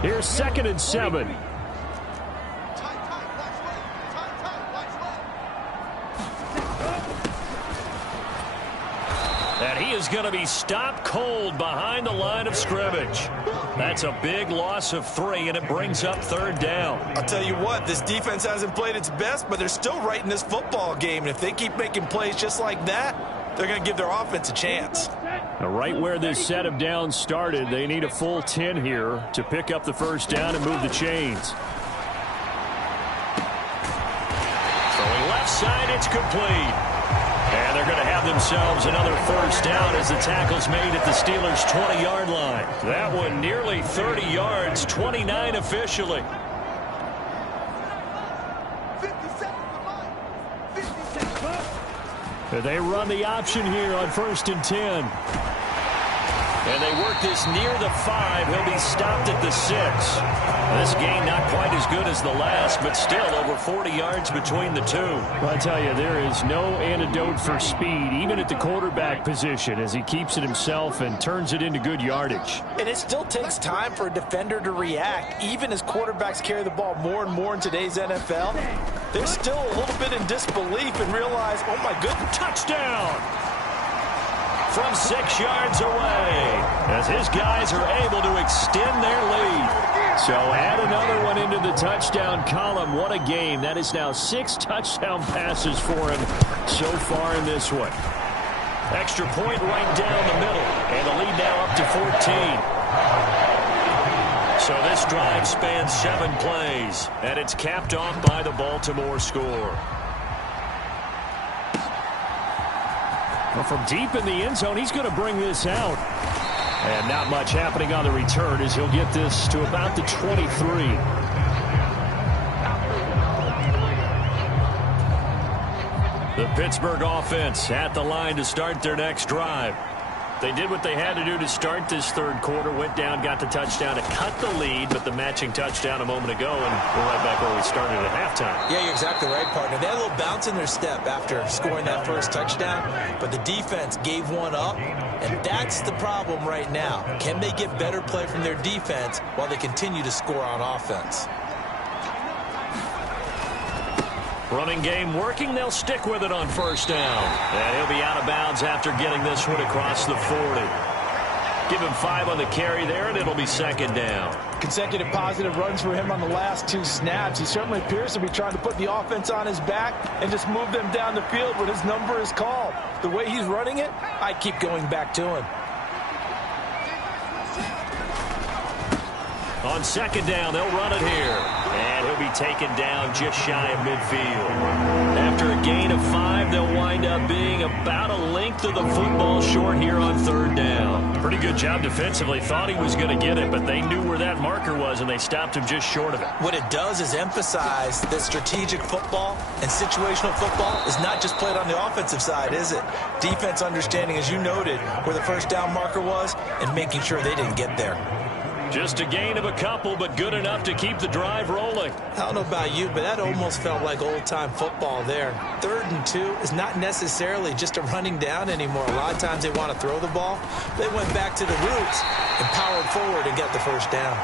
Here's 2nd and 7. And he is going to be stopped cold behind the line of scrimmage. That's a big loss of 3, and it brings up 3rd down. I'll tell you what, this defense hasn't played its best, but they're still right in this football game. And if they keep making plays just like that, they're going to give their offense a chance. Now, right where this set of downs started, they need a full 10 here to pick up the first down and move the chains. Throwing left side, it's complete. And they're going to have themselves another first down as the tackle's made at the Steelers' 20-yard line. That one nearly 30 yards, 29 officially. They run the option here on 1st and 10. And they work this near the 5. He'll be stopped at the 6. This game not quite as good as the last, but still over 40 yards between the two. Well, I tell you, there is no antidote for speed, even at the quarterback position, as he keeps it himself and turns it into good yardage. And it still takes time for a defender to react, even as quarterbacks carry the ball more and more in today's NFL. They're still a little bit in disbelief and realize, oh my goodness, touchdown! From 6 yards away, as his guys are able to extend their lead. So add another one into the touchdown column. What a game. That is now 6 touchdown passes for him so far in this one. Extra point right down the middle, and the lead now up to 14. So this drive spans 7 plays, and it's capped off by the Baltimore score. Well, from deep in the end zone, he's going to bring this out. And not much happening on the return as he'll get this to about the 23. The Pittsburgh offense at the line to start their next drive. They did what they had to do to start this third quarter, went down, got the touchdown to cut the lead, but the matching touchdown a moment ago, and we're right back where we started at halftime. Yeah, you're exactly right, partner. They had a little bounce in their step after scoring that first touchdown, but the defense gave one up, and that's the problem right now. Can they get better play from their defense while they continue to score on offense? Running game working. They'll stick with it on first down. And he'll be out of bounds after getting this one across the 40. Give him 5 on the carry there, and it'll be second down. Consecutive positive runs for him on the last 2 snaps. He certainly appears to be trying to put the offense on his back and just move them down the field when his number is called. The way he's running it, I keep going back to him. On second down, they'll run it here. And he'll be taken down just shy of midfield. After a gain of 5, they'll wind up being about a length of the football short here on third down. Pretty good job defensively. Thought he was going to get it, but they knew where that marker was, and they stopped him just short of it. What it does is emphasize that strategic football and situational football is not just played on the offensive side, is it? Defense understanding, as you noted, where the first down marker was and making sure they didn't get there. Just a gain of a couple, but good enough to keep the drive rolling. I don't know about you, but that almost felt like old-time football there. 3rd and 2 is not necessarily just a running down anymore. A lot of times they want to throw the ball. They went back to the roots and powered forward and got the first down.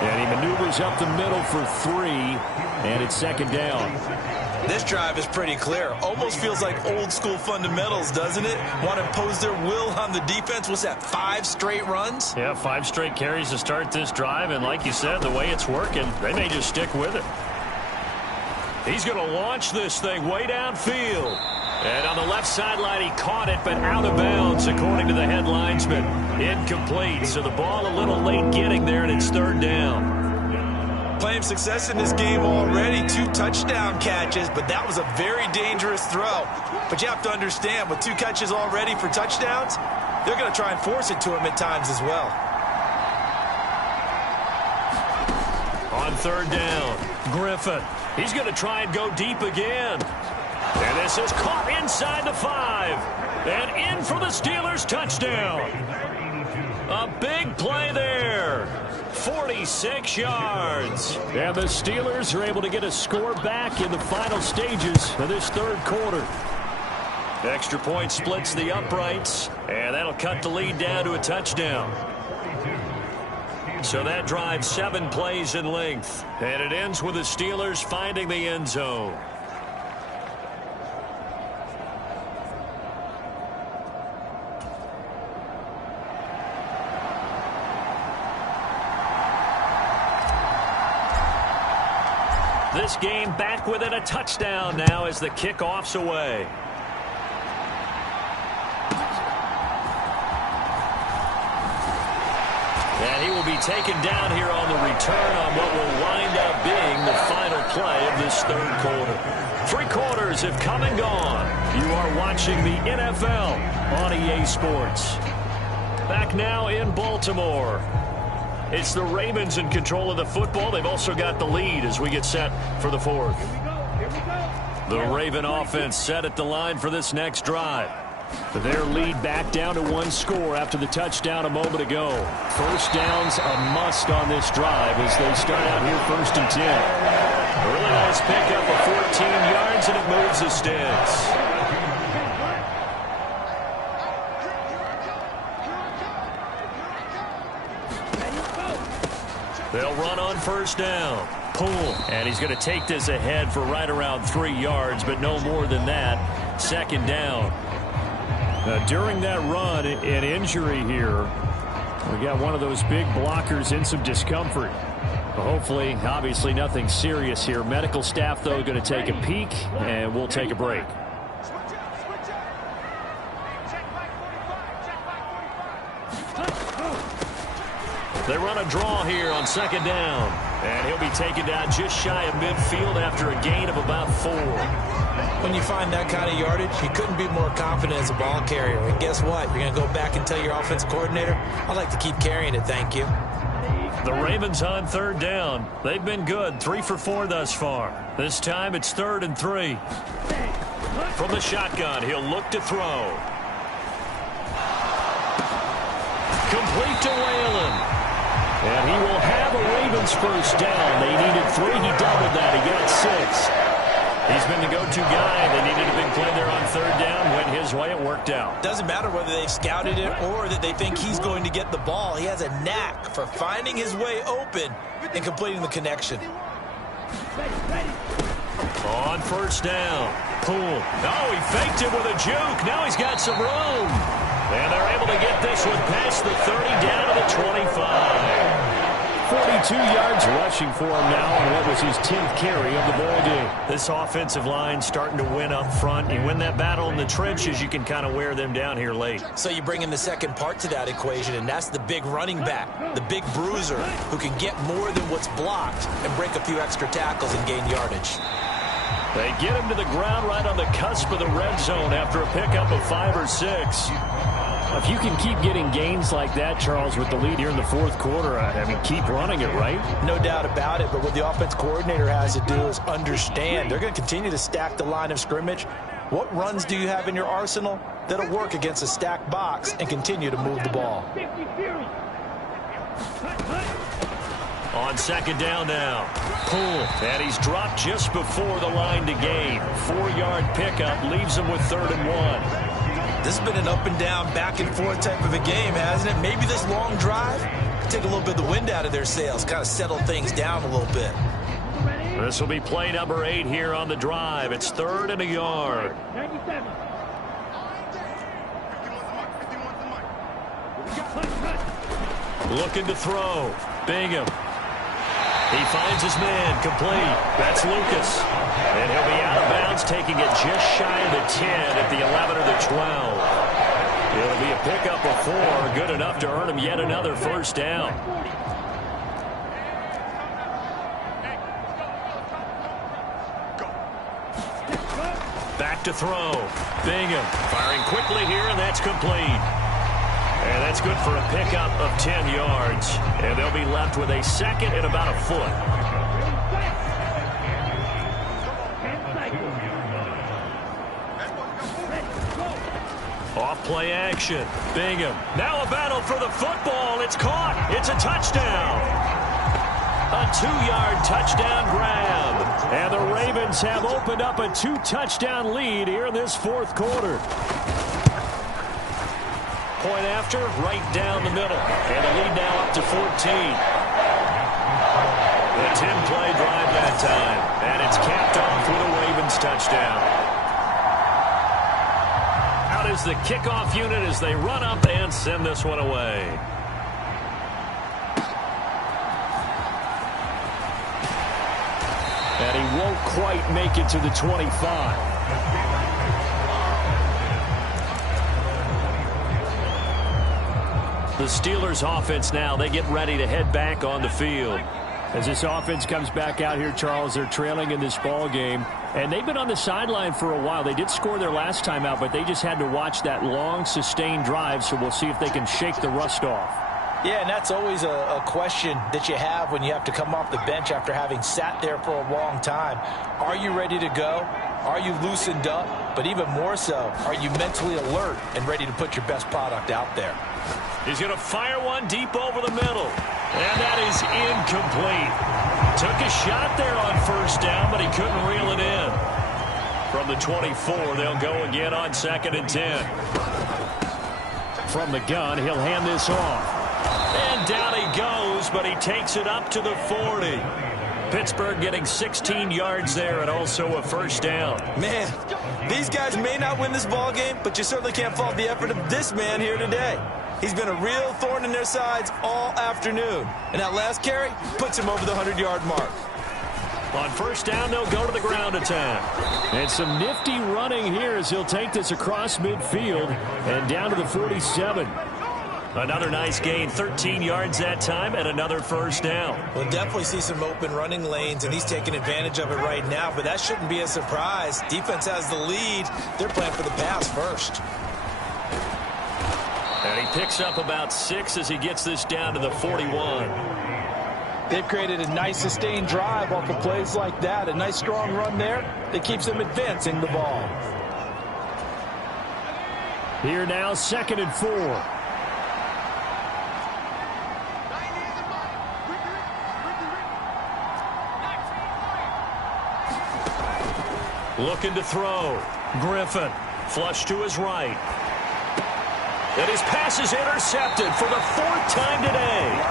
And he maneuvers up the middle for 3, and it's second down. This drive is pretty clear. Almost feels like old-school fundamentals, doesn't it? Want to impose their will on the defense. What's that, 5 straight runs? Yeah, 5 straight carries to start this drive, and like you said, the way it's working, they may just stick with it. He's going to launch this thing way downfield. And on the left sideline, he caught it, but out of bounds, according to the head linesman. Incomplete, so the ball a little late getting there, and it's third down. Playing success in this game already. 2 touchdown catches, but that was a very dangerous throw. But you have to understand, with 2 catches already for touchdowns, they're going to try and force it to him at times as well. On third down, Griffin. He's going to try and go deep again. And this is caught inside the 5. And in for the Steelers' touchdown. A big play there. 46 yards. And the Steelers are able to get a score back in the final stages of this third quarter. Extra point splits the uprights, and that'll cut the lead down to a touchdown. So that drives 7 plays in length, and it ends with the Steelers finding the end zone. This game back within a touchdown now as the kickoff's away. And he will be taken down here on the return on what will wind up being the final play of this third quarter. 3 quarters have come and gone. You are watching the NFL on EA Sports. Back now in Baltimore. It's the Ravens in control of the football. They've also got the lead as we get set for the fourth. The Raven offense set at the line for this next drive. Their lead back down to one score after the touchdown a moment ago. First down's a must on this drive as they start out here 1st and 10. A really nice pickup of 14 yards, and it moves the sticks. They'll run on first down. Pull. And he's going to take this ahead for right around 3 yards, but no more than that. Second down. During that run, an injury here. We got one of those big blockers in some discomfort. Hopefully, obviously nothing serious here. Medical staff, though, going to take a peek, and we'll take a break. They run a draw here on second down. And he'll be taken down just shy of midfield after a gain of about 4. When you find that kind of yardage, you couldn't be more confident as a ball carrier. And guess what? You're going to go back and tell your offensive coordinator, I'd like to keep carrying it, thank you. The Ravens on third down. They've been good, 3 for 4 thus far. This time it's 3rd and 3. From the shotgun, he'll look to throw. Complete to Whalen. And he will have a Ravens first down. They needed 3. He doubled that. He got 6. He's been the go-to guy. They needed a big play there on third down. Went his way. It worked out. Doesn't matter whether they've scouted it or that they think he's going to get the ball. He has a knack for finding his way open and completing the connection. On first down. Pull. Oh, he faked it with a juke. Now he's got some room. And they're able to get this one past the 30 down to the 25. 42 yards rushing for him now on what was his 10th carry of the ball game. This offensive line starting to win up front. You win that battle in the trenches, you can kind of wear them down here late. So you bring in the second part to that equation, and that's the big running back, the big bruiser, who can get more than what's blocked and break a few extra tackles and gain yardage. They get him to the ground right on the cusp of the red zone after a pickup of 5 or 6. If you can keep getting gains like that, Charles, with the lead here in the fourth quarter, I mean, keep running it, right? No doubt about it, but what the offense coordinator has to do is understand. They're going to continue to stack the line of scrimmage. What runs do you have in your arsenal that'll work against a stacked box and continue to move the ball? On second down now. Pull. And he's dropped just before the line to gain. 4-yard pickup leaves him with 3rd and 1. This has been an up and down, back and forth type of a game, hasn't it? Maybe this long drive could take a little bit of the wind out of their sails, kind of settle things down a little bit. This will be play number 8 here on the drive. It's 3rd and a yard. 97. Looking to throw. Bingham. He finds his man, complete. That's Lucas. And he'll be out of bounds, taking it just shy of the 10 at the 11 or the 12. It'll be a pickup of 4, good enough to earn him yet another first down. Back to throw. Bingham firing quickly here, and that's complete. And that's good for a pickup of 10 yards. And they'll be left with a 2nd and about a foot. Off play action. Bingham. Now a battle for the football. It's caught. It's a touchdown. A 2-yard touchdown grab. And the Ravens have opened up a 2-touchdown lead here in this fourth quarter. Point after, right down the middle. And the lead now up to 14. The 10-play drive that time. And it's capped off with a Ravens touchdown. Out is the kickoff unit as they run up and send this one away. And he won't quite make it to the 25. The Steelers offense now, they get ready to head back on the field. As this offense comes back out here, Charles, they're trailing in this ball game, and they've been on the sideline for a while. They did score their last time out, but they just had to watch that long, sustained drive, so we'll see if they can shake the rust off. Yeah, and that's always a question that you have when you have to come off the bench after having sat there for a long time. Are you ready to go? Are you loosened up? But even more so, are you mentally alert and ready to put your best product out there? He's going to fire one deep over the middle. And that is incomplete. Took a shot there on first down, but he couldn't reel it in. From the 24, they'll go again on 2nd and 10. From the gun, he'll hand this off. And down he goes, but he takes it up to the 40. Pittsburgh getting 16 yards there and also a first down. Man, these guys may not win this ball game, but you certainly can't fault the effort of this man here today. He's been a real thorn in their sides all afternoon. And that last carry puts him over the 100-yard mark. On first down, they'll go to the ground attack. And some nifty running here as he'll take this across midfield and down to the 47. Another nice gain, 13 yards that time, and another first down. We'll definitely see some open running lanes, and he's taking advantage of it right now, but that shouldn't be a surprise. Defense has the lead. They're playing for the pass first. And he picks up about 6 as he gets this down to the 41. They've created a nice sustained drive off of plays like that. A nice strong run there that keeps them advancing the ball. Here now, 2nd and 4. Looking to throw. Griffin. Flush to his right. And his pass is intercepted for the 4th time today.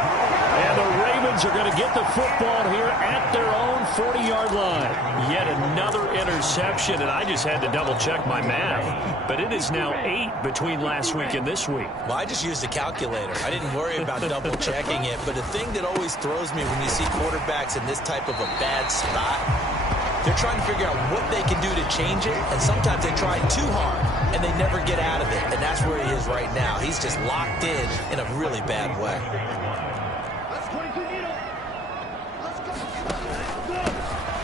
And the Ravens are going to get the football here at their own 40-yard line. Yet another interception, and I just had to double-check my math. But it is now 8 between last week and this week. Well, I just used a calculator. I didn't worry about double-checking it. But the thing that always throws me when you see quarterbacks in this type of a bad spot, they're trying to figure out what they can do to change it, and sometimes they try too hard, and they never get out of it, and that's where he is right now. He's just locked in a really bad way.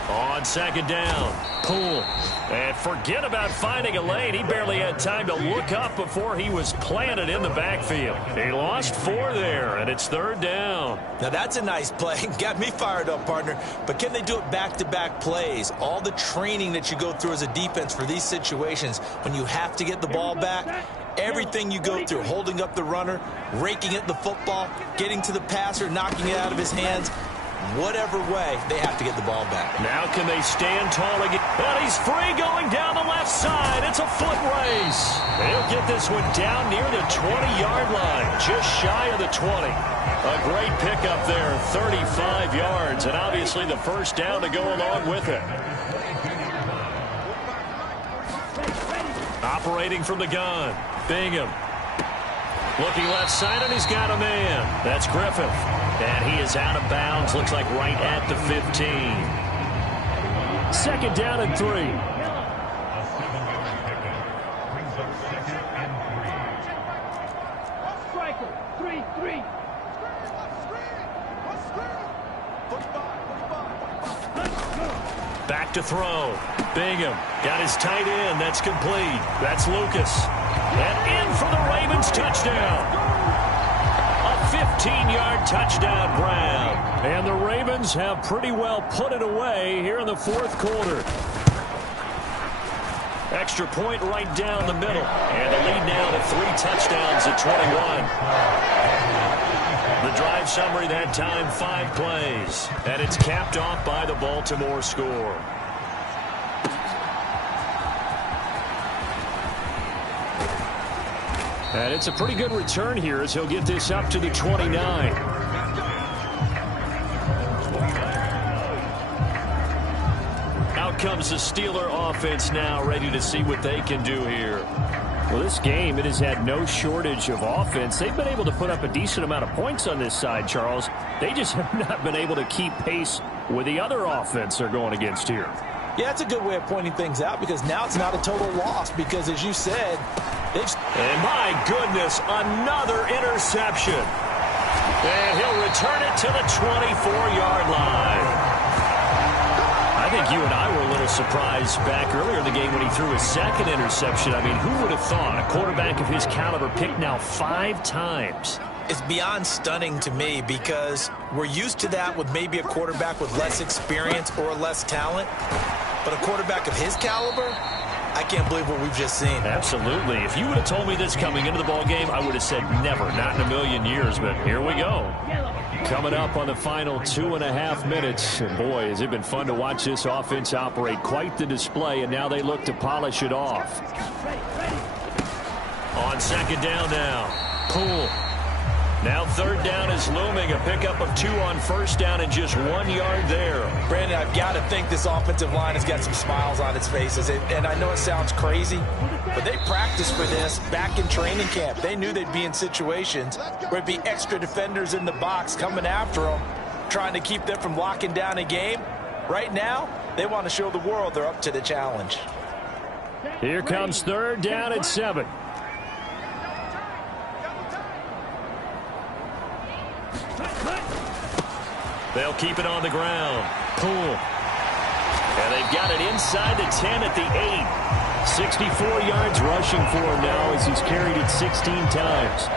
On 2nd down, Poole. And forget about finding a lane. He barely had time to look up before he was planted in the backfield. He lost 4 there, and it's 3rd down. Now, that's a nice play. Got me fired up, partner. But can they do it back-to-back plays? All the training that you go through as a defense for these situations, when you have to get the ball back, everything you go through, holding up the runner, raking at the football, getting to the passer, knocking it out of his hands, whatever way, they have to get the ball back. Now can they stand tall again? And he's free going down the left side. It's a foot race. They'll get this one down near the 20-yard line, just shy of the 20. A great pickup there, 35 yards, and obviously the first down to go along with it. Operating from the gun, Bingham. Looking left side, and he's got a man. That's Griffith. And he is out of bounds, looks like right at the 15. 2nd down and 3. Striker, 3-3. Back to throw. Bingham got his tight end. That's complete. That's Lucas. And in for the Ravens touchdown. A 15-yard touchdown grab. And the Ravens have pretty well put it away here in the 4th quarter. Extra point right down the middle. And the lead now to 3 touchdowns at 21. The drive summary that time, 5 plays. And it's capped off by the Baltimore score. And it's a pretty good return here as he'll get this up to the 29. Out comes the Steeler offense now, ready to see what they can do here. Well, this game, it has had no shortage of offense. They've been able to put up a decent amount of points on this side, Charles. They just have not been able to keep pace with the other offense they're going against here. Yeah, that's a good way of pointing things out because now it's not a total loss because, as you said, and my goodness, another interception. And he'll return it to the 24-yard line. I think you and I were a little surprised back earlier in the game when he threw his second interception. I mean, who would have thought a quarterback of his caliber picked now 5 times? It's beyond stunning to me because we're used to that with maybe a quarterback with less experience or less talent. But a quarterback of his caliber, I can't believe what we've just seen. Absolutely. If you would have told me this coming into the ball game, I would have said never, not in a million years. But here we go. Coming up on the final 2.5 minutes. And boy, has it been fun to watch this offense operate. Quite the display, and now they look to polish it off. On second down now. Poole. Now third down is looming. A pickup of 2 on first down and just 1 yard there. Brandon, I've got to think this offensive line has got some smiles on its faces. And I know it sounds crazy, but they practiced for this back in training camp. They knew they'd be in situations where it'd be extra defenders in the box coming after them, trying to keep them from locking down a game. Right now, they want to show the world they're up to the challenge. Here comes third down and 7. They'll keep it on the ground. Poole. And they've got it inside the 10 at the 8. 64 yards rushing for him now as he's carried it 16 times.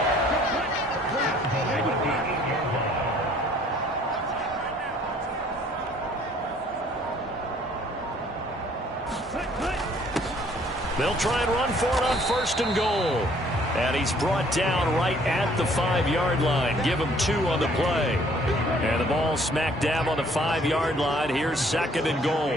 They'll try and run for it on first and goal. And he's brought down right at the 5-yard line. Give him 2 on the play. And the ball smack dab on the 5-yard line. Here's second and goal.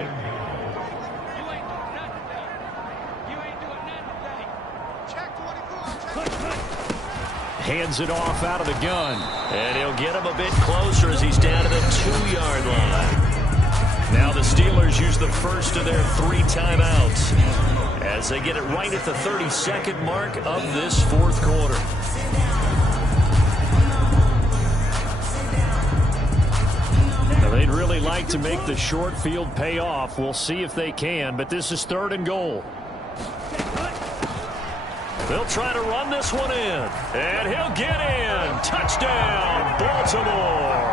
Hands it off out of the gun. And he'll get him a bit closer as he's down to the 2-yard line. Now the Steelers use the first of their 3 timeouts as they get it right at the 32nd mark of this fourth quarter. Now they'd really like to make the short field pay off. We'll see if they can, but this is third and goal. They'll try to run this one in, and he'll get in. Touchdown, Baltimore.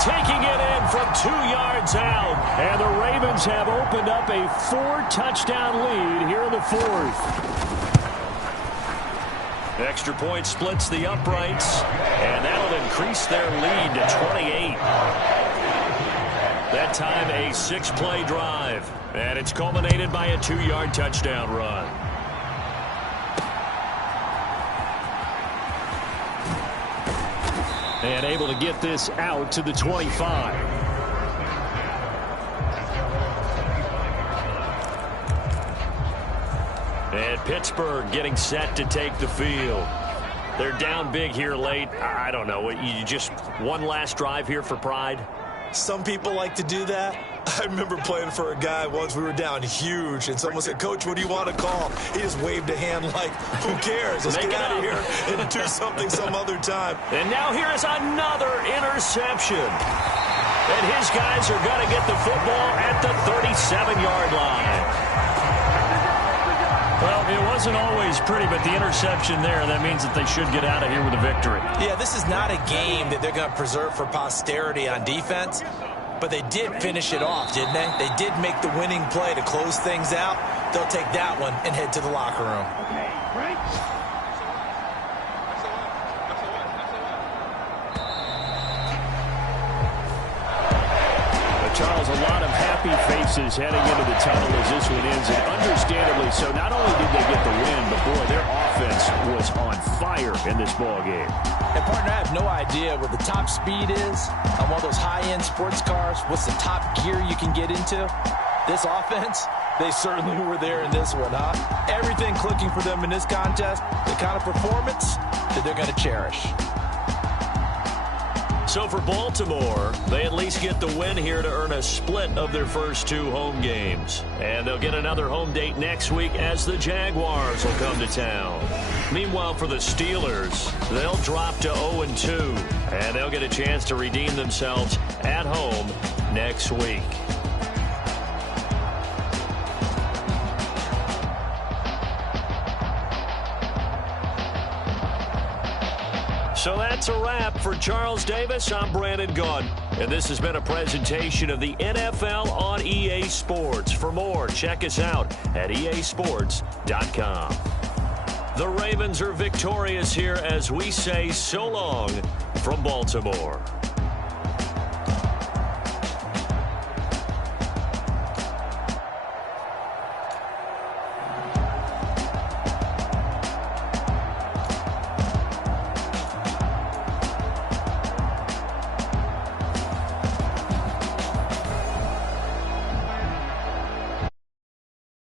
Taking it in from 2 yards out. And the Ravens have opened up a 4-touchdown lead here in the fourth. Extra point splits the uprights, and that'll increase their lead to 28. That time a 6-play drive, and it's culminated by a 2-yard touchdown run. And able to get this out to the 25. And Pittsburgh getting set to take the field. They're down big here late. I don't know. You just one last drive here for pride? Some people like to do that. I remember playing for a guy once. We were down huge, and someone said, "Coach, what do you want to call?" He just waved a hand like, "Who cares? Let's get out of here and do something some other time." And now here is another interception. And his guys are going to get the football at the 37-yard line. Well, it wasn't always pretty, but the interception there, that means that they should get out of here with a victory. Yeah, this is not a game that they're going to preserve for posterity on defense, but they did finish it off, didn't they? They did make the winning play to close things out. They'll take that one and head to the locker room. Okay, break. Charles, a lot of happy faces heading into the tunnel as this one ends, and understandably so. Not only did they get the win, but boy, their offense was on fire in this ball game. And partner, I have no idea what the top speed is on one of those high-end sports cars. What's the top gear you can get into? This offense, they certainly were there in this one, huh? Everything clicking for them in this contest, the kind of performance that they're going to cherish. So for Baltimore, they at least get the win here to earn a split of their first 2 home games. And they'll get another home date next week as the Jaguars will come to town. Meanwhile, for the Steelers, they'll drop to 0-2, and they'll get a chance to redeem themselves at home next week. So that's a wrap. For Charles Davis, I'm Brandon Gaudin. And this has been a presentation of the NFL on EA Sports. For more, check us out at easports.com. The Ravens are victorious here as we say so long from Baltimore.